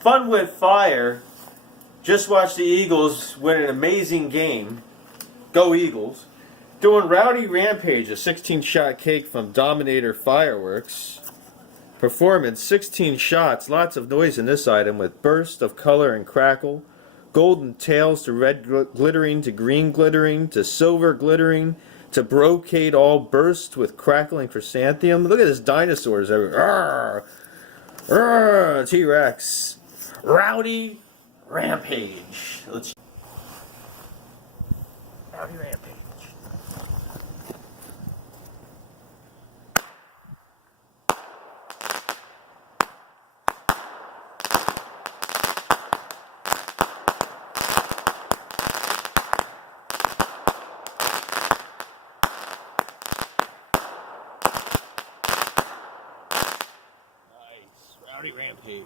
Fun with Fire. Just watched the Eagles win an amazing game. Go Eagles. Doing Rowdy Rampage, a 16-shot cake from Dominator Fireworks. Performance, 16 shots, lots of noise in this item with burst of color and crackle. Golden tails to red glittering to green glittering to silver glittering to brocade, all burst with crackling chrysanthemum. Look at this dinosaurs everywhere. T-Rex. Rowdy Rampage. Let's Rowdy Rampage. Nice. Rowdy Rampage.